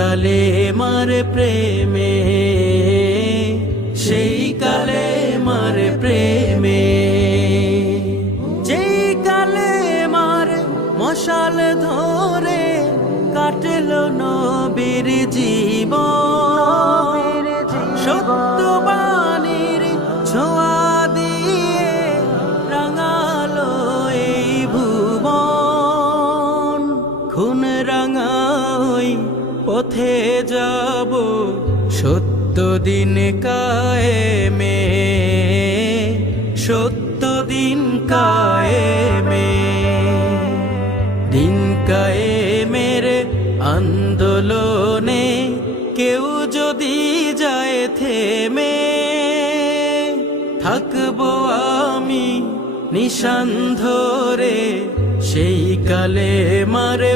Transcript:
কালে মারে প্রেমে, সেই কালে মারে প্রেমে, যেই কালে মারে মশাল ধরে কাটলো নবীর জীবন। সত্যবাণীর ছোঁয়া দিয়ে রাঙালো এই ভুবন। খুন রাঙাই পথে যাব সত্য দিন কায়েমে, সত্য দিন কায়েমে। দিন কায়েমের আন্দোলনে কেউ যদি যায় থেমে, থাকবো আমি নিশান ধরে সেই কালে মারে